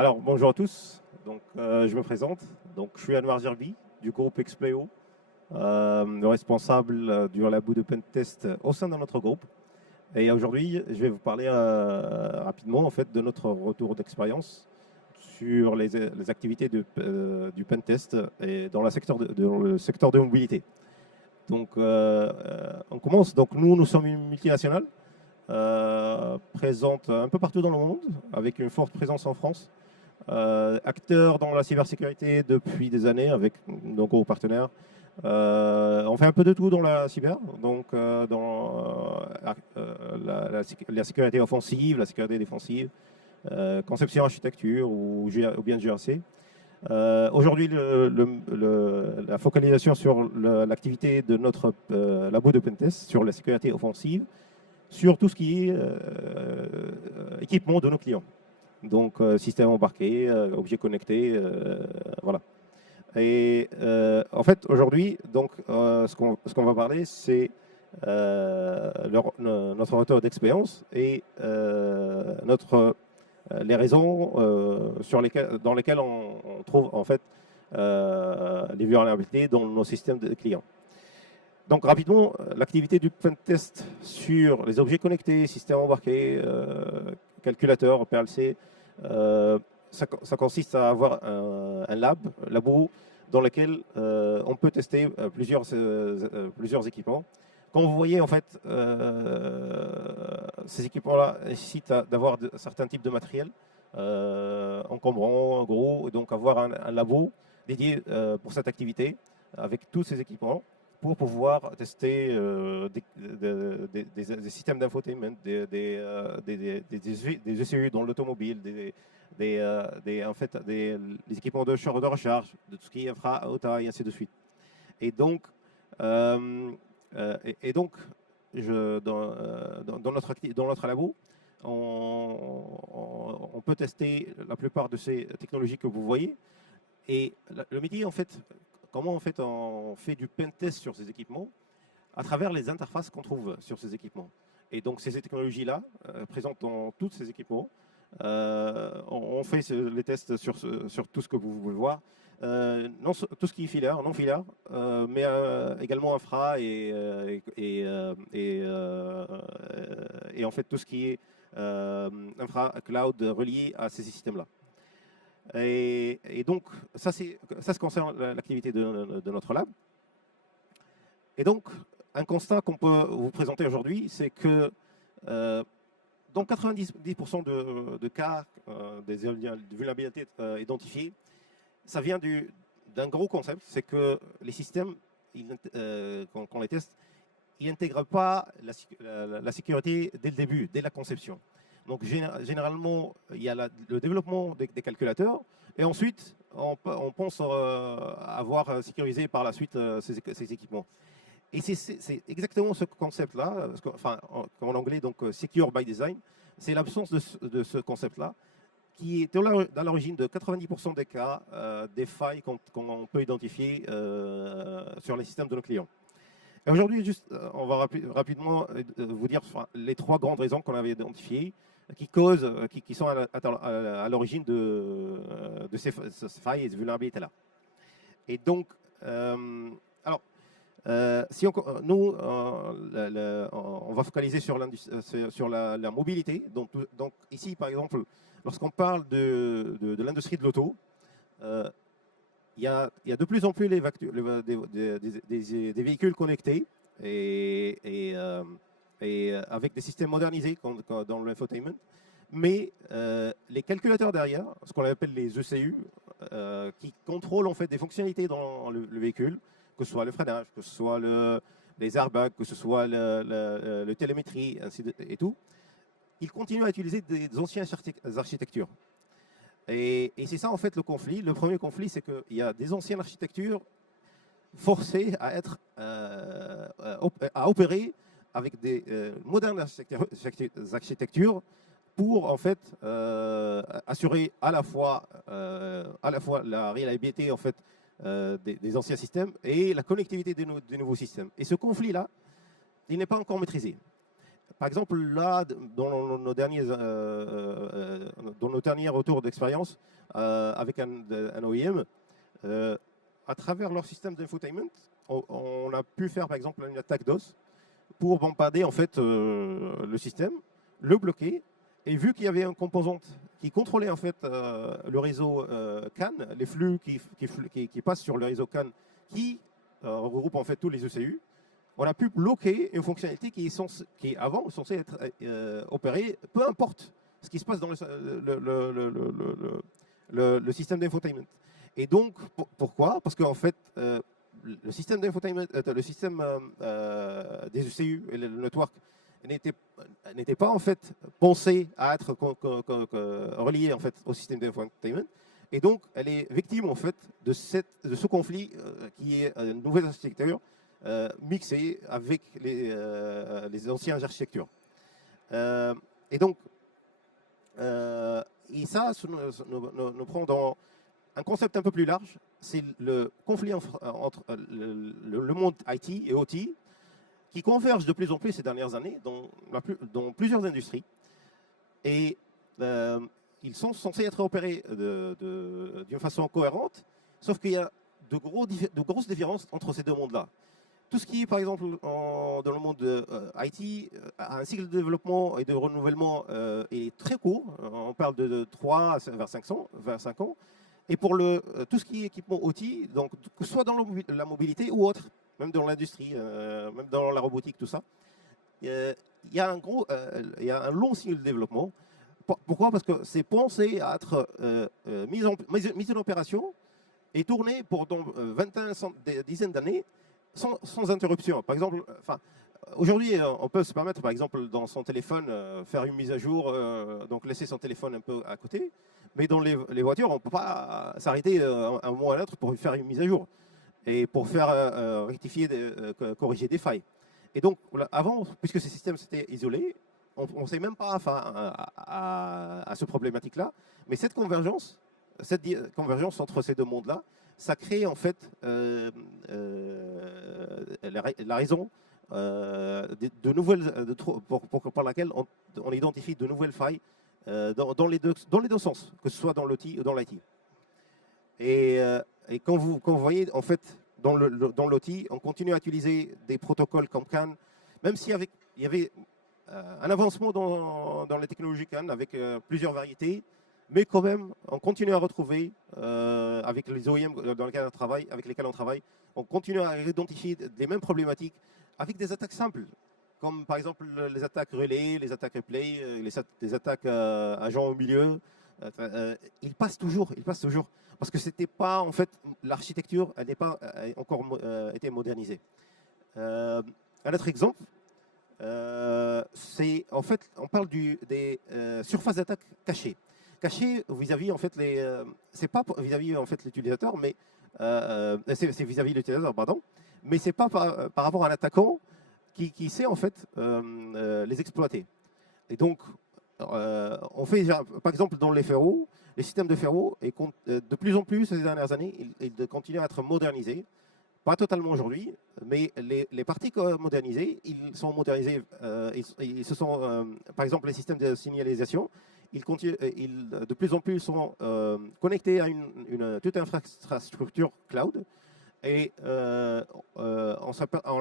Alors, bonjour à tous. Donc, je me présente. Donc, je suis Anwar Gerbi du groupe Expleo, le responsable du labo de Pentest au sein de notre groupe. Et aujourd'hui, je vais vous parler rapidement en fait, de notre retour d'expérience sur les activités du Pentest et dans dans le secteur de mobilité. Donc, on commence. Donc, nous sommes une multinationale présente un peu partout dans le monde, avec une forte présence en France. Acteur dans la cybersécurité depuis des années avec nos gros partenaires. On fait un peu de tout dans la cyber, donc dans la sécurité offensive, la sécurité défensive, conception architecture ou bien GRC. Aujourd'hui, la focalisation sur l'activité de notre labo de Pentest, sur la sécurité offensive, sur tout ce qui est équipement de nos clients. Donc, système embarqué, objets connectés, voilà. Et en fait, aujourd'hui, donc, ce qu'on va parler, c'est notre retour d'expérience et les raisons dans lesquelles on trouve en fait les vulnérabilités dans nos systèmes de clients. Donc rapidement, l'activité du pentest sur les objets connectés, systèmes embarqués, calculateurs, PLC, ça consiste à avoir un labo dans lequel on peut tester plusieurs équipements. Quand vous voyez en fait ces équipements-là nécessitent d'avoir certains types de matériel encombrants, gros, et donc avoir un labo dédié pour cette activité avec tous ces équipements pour pouvoir tester des systèmes d'infotainment, des ECU dans l'automobile, en fait, des équipements de recharge, de tout ce qui est infra, OTA et ainsi de suite. Et donc, dans notre labo, on peut tester la plupart de ces technologies que vous voyez. Et le métier, en fait, comment en fait on fait du pentest sur ces équipements à travers les interfaces qu'on trouve sur ces équipements. Et donc ces technologies-là, présentes dans tous ces équipements, on fait les tests sur tout ce que vous voulez voir. Non, tout ce qui est filaire, non filaire, mais également infra et en fait tout ce qui est infra cloud relié à ces systèmes-là. Et donc, ça concerne l'activité de notre lab. Et donc, un constat qu'on peut vous présenter aujourd'hui, c'est que dans 90% de cas des vulnérabilités identifiées, ça vient d'un gros concept, c'est que les systèmes, quand on les teste, ils n'intègrent pas la sécurité dès le début, dès la conception. Donc généralement, il y a le développement des calculateurs et ensuite, on pense avoir sécurisé par la suite ces équipements. Et c'est exactement ce concept-là, enfin en anglais, donc Secure by Design, c'est l'absence de ce concept-là qui est à l'origine de 90% des cas des failles qu'on peut identifier sur les systèmes de nos clients. Et aujourd'hui, juste, on va rapidement vous dire les trois grandes raisons qu'on avait identifiées qui sont à l'origine de ces failles et ces vulnérabilités-là. Et donc, si nous, on va focaliser sur la mobilité. Donc, ici, par exemple, lorsqu'on parle de l'industrie de l'auto, il y a de plus en plus des véhicules connectés et avec des systèmes modernisés dans l'infotainment. Mais les calculateurs derrière, ce qu'on appelle les ECU, qui contrôlent en fait des fonctionnalités dans le véhicule, que ce soit le freinage, que ce soit les airbags, que ce soit le télémétrie, et tout, ils continuent à utiliser des anciennes architectures. Et c'est ça en fait le conflit. Le premier conflit, c'est qu'il y a des anciennes architectures forcées à opérer avec des modernes architectures pour en fait assurer à la fois la reliabilité en fait des anciens systèmes et la connectivité des nouveaux systèmes. Et ce conflit-là, il n'est pas encore maîtrisé. par exemple, là, dans nos derniers retours d'expérience avec un OEM, à travers leur système d'infotainment, on a pu faire par exemple une attaque DOS pour bombarder en fait le système, le bloquer, et vu qu'il y avait une composante qui contrôlait en fait le réseau CAN, les flux qui passent sur le réseau CAN, qui regroupe en fait tous les ECU, on a pu bloquer une fonctionnalité qui est avant censée être opérée, peu importe ce qui se passe dans le système d'infotainment. Et donc, pourquoi? Parce qu'en fait, le système d'infotainment, le système des ECU et le network n'était pas en fait pensé à être relié en fait au système d'infotainment. Et donc, elle est victime en fait de ce conflit qui est une nouvelle architecture mixée avec les anciennes architectures. Et donc, et ça nous prend dans un concept un peu plus large, c'est le conflit entre le monde IT et OT qui converge de plus en plus ces dernières années dans plusieurs industries. Et ils sont censés être opérés d'une façon cohérente, sauf qu'il y a de grosses différences entre ces deux mondes-là. Tout ce qui est, par exemple, dans le monde IT, a un cycle de développement et de renouvellement est très court. On parle de 3 vers 5 ans. Et pour tout ce qui est équipement OT, donc, que ce soit dans la mobilité ou autre, même dans l'industrie, même dans la robotique, tout ça, il y a un long cycle de développement. Pourquoi? Parce que c'est pensé à être mis en opération et tourné pour des dizaines d'années sans interruption. Par exemple, aujourd'hui, on peut se permettre, par exemple, dans son téléphone, faire une mise à jour, donc laisser son téléphone un peu à côté. Mais dans les voitures, on ne peut pas s'arrêter un moment à l'autre pour faire une mise à jour et pour faire rectifier, corriger des failles. Et donc, avant, puisque ces systèmes s'étaient isolés, on ne sait même pas à ce problématique-là. Mais cette convergence entre ces deux mondes-là, ça crée en fait la raison par laquelle on identifie de nouvelles failles dans les deux sens, que ce soit dans l'OT ou dans l'IT. Et quand vous voyez, en fait, dans l'OT, on continue à utiliser des protocoles comme CAN, même s'il y avait un avancement dans les technologies CAN avec plusieurs variétés, mais quand même, on continue à retrouver, avec les OEM avec lesquels on travaille, on continue à identifier les mêmes problématiques avec des attaques simples, comme par exemple les attaques relais, les attaques replay, les attaques agents au milieu. Ils passent toujours. Parce que c'était pas, en fait, l'architecture, elle n'est pas encore été modernisée. Un autre exemple, c'est, en fait, on parle des surfaces d'attaque cachées. Cachées vis-à-vis, en fait, c'est pas vis-à-vis, en fait, l'utilisateur, mais c'est vis-à-vis l'utilisateur, pardon, mais c'est pas par rapport à un attaquant qui sait, en fait, les exploiter. Et donc, on fait, par exemple, dans les ferros, les systèmes de ferros, de plus en plus ces dernières années, ils continuent à être modernisés. Pas totalement aujourd'hui, mais les parties modernisées, ils sont modernisés. Ils se sont, par exemple, les systèmes de signalisation, de plus en plus sont connectés à toute infrastructure cloud. Et on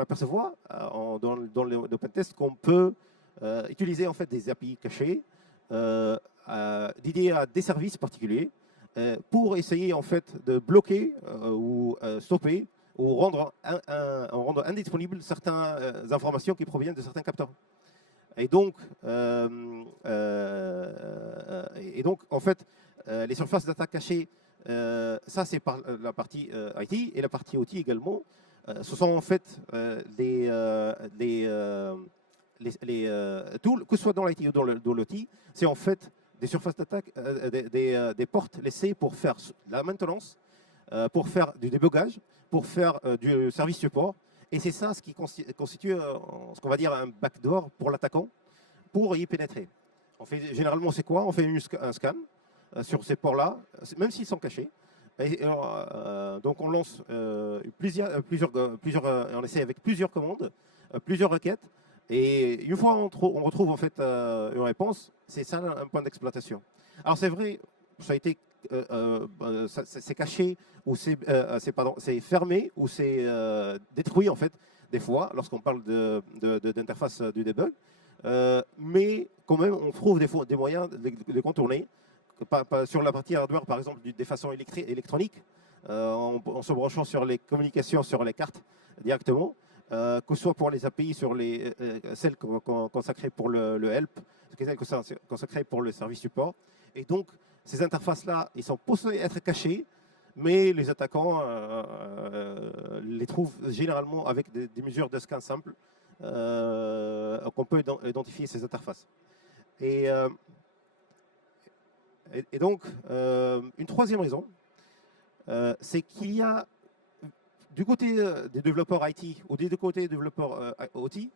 aperçoit dans le pentest qu'on peut utiliser en fait des API cachés dédiés à des services particuliers pour essayer en fait de bloquer ou stopper ou rendre indisponibles certaines informations qui proviennent de certains capteurs. Et donc, en fait, les surfaces d'attaque cachées, ça c'est par la partie IT et la partie OT également. Ce sont en fait que ce soit dans l'IT ou dans l'OT, c'est en fait des surfaces d'attaque, des portes laissées pour faire la maintenance, pour faire du débogage, pour faire du service support. Et c'est ça ce qui constitue ce qu'on va dire un backdoor pour l'attaquant, pour y pénétrer. Généralement, c'est quoi? On fait un scan sur ces ports-là, même s'ils sont cachés. Donc on lance on essaie avec plusieurs commandes, plusieurs requêtes, Et une fois on retrouve en fait une réponse, c'est ça un point d'exploitation. Alors c'est vrai, ça a été, c'est caché ou c'est fermé ou c'est détruit en fait des fois lorsqu'on parle d'interface du debug. Mais quand même, on trouve des moyens de les contourner. Pas sur la partie hardware, par exemple, des façons électroniques, en se branchant sur les communications sur les cartes directement, que ce soit pour les API, sur celles consacrées pour le help, celles consacrées pour le service support. Et donc, ces interfaces-là, ils sont posés être cachés, mais les attaquants les trouvent généralement avec des mesures de scan simples qu'on peut identifier ces interfaces. Et donc, une troisième raison, c'est qu'il y a du côté des développeurs IT ou des deux côtés des développeurs OT,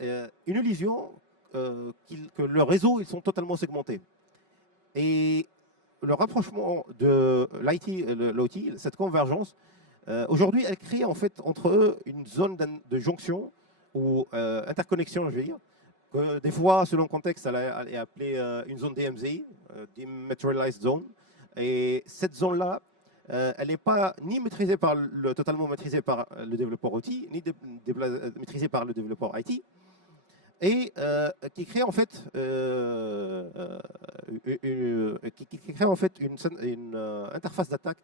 une illusion que leurs réseaux ils sont totalement segmentés. Et le rapprochement de l'IT et l'OT, cette convergence, aujourd'hui, elle crée en fait entre eux une zone de jonction ou interconnexion, je vais dire, que des fois, selon le contexte, elle est appelée une zone DMZ, Dematerialized Zone. Et cette zone-là, elle n'est pas ni totalement maîtrisée par le développeur OT, ni maîtrisée par le développeur IT, et qui crée en fait, une interface d'attaque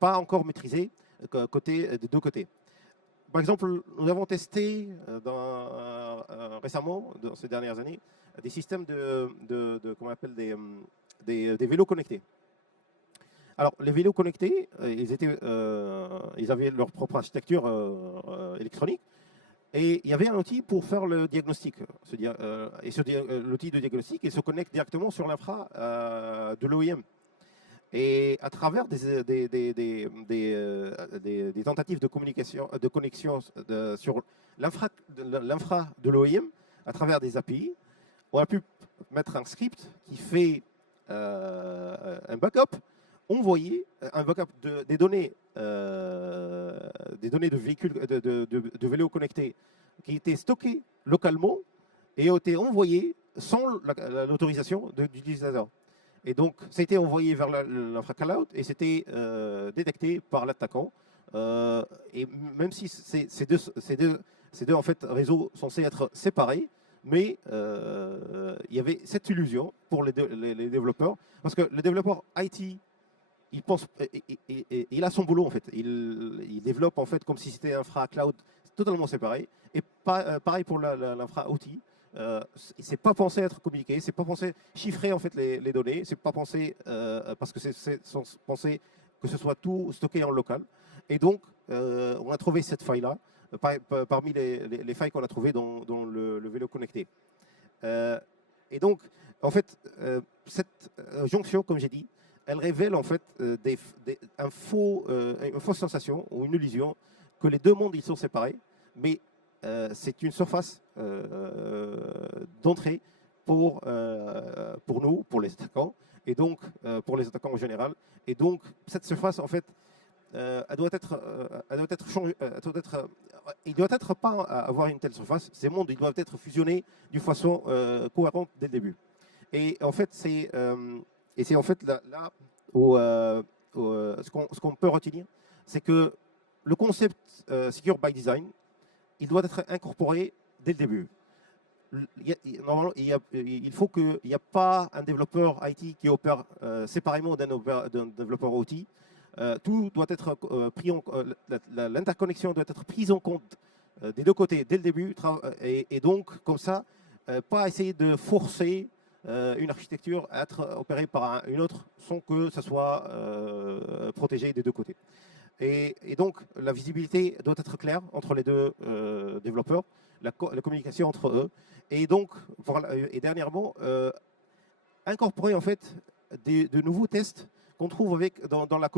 pas encore maîtrisée des deux côtés. Par exemple, nous avons testé récemment, dans ces dernières années, des systèmes comment on appelle, des vélos connectés. Alors, les vélos connectés, ils avaient leur propre architecture électronique, et il y avait un outil pour faire le diagnostic. L'outil de diagnostic, il se connecte directement sur l'infra de l'OEM. Et à travers des tentatives de connexion sur l'infra de l'OEM, à travers des API, on a pu mettre un script qui fait un backup, envoyer un backup des données de véhicules, de vélos connectés, qui étaient stockées localement et ont été envoyées sans l'autorisation de l'utilisateur. Et donc, ça a été envoyé vers l'infra-cloud et c'était détecté par l'attaquant. Et même si ces deux en fait, réseaux censés être séparés, mais il y avait cette illusion pour les développeurs, parce que le développeur IT, il a son boulot en fait. Il développe en fait comme si c'était un infra cloud totalement séparé. Et pareil pour l'infra OT. C'est pas pensé être communiqué, c'est pas pensé chiffrer en fait les données, c'est pas pensé parce que c'est pensé que ce soit tout stocké en local. Et donc on a trouvé cette faille là parmi les failles qu'on a trouvées dans le vélo connecté. Et donc en fait cette jonction, comme j'ai dit, elle révèle en fait une fausse sensation ou une illusion que les deux mondes ils sont séparés, mais c'est une surface d'entrée pour nous, pour les attaquants, et donc pour les attaquants en général. Et donc cette surface, en fait, il doit être pas avoir une telle surface. Ces mondes, ils doivent être fusionnés d'une façon cohérente dès le début. Et en fait, c'est en fait là où ce qu'on peut retenir, c'est que le concept Secure by Design, il doit être incorporé dès le début. Normalement, il faut qu'il n'y ait pas un développeur IT qui opère séparément d'un développeur OT. Tout doit être pris en compte, l'interconnexion doit être prise en compte des deux côtés dès le début. Et donc, comme ça, pas essayer de forcer une architecture à être opérée par une autre sans que ça soit protégé des deux côtés. Et donc, la visibilité doit être claire entre les deux développeurs, la communication entre eux. Et donc, et dernièrement, incorporer en fait de nouveaux tests qu'on trouve dans la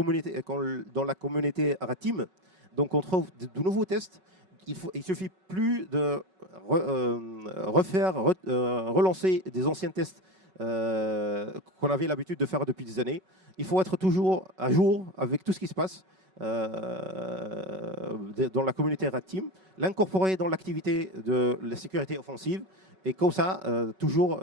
communauté RATIM. Donc, on trouve de nouveaux tests. Il suffit plus de relancer des anciens tests qu'on avait l'habitude de faire depuis des années. Il faut être toujours à jour avec tout ce qui se passe. dans la communauté Red Team, l'incorporer dans l'activité de la sécurité offensive et comme ça, toujours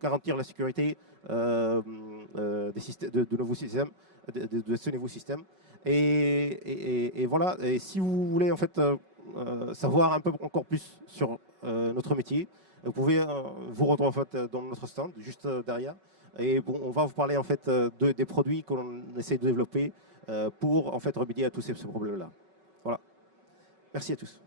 garantir la sécurité des systèmes, de nouveaux systèmes, de ce nouveau système. Et voilà, et si vous voulez en fait savoir un peu encore plus sur notre métier, vous pouvez vous rendre en fait dans notre stand, juste derrière. Et bon, on va vous parler en fait des produits qu'on essaie de développer pour en fait remédier à tous ces problèmes-là. Voilà. Merci à tous.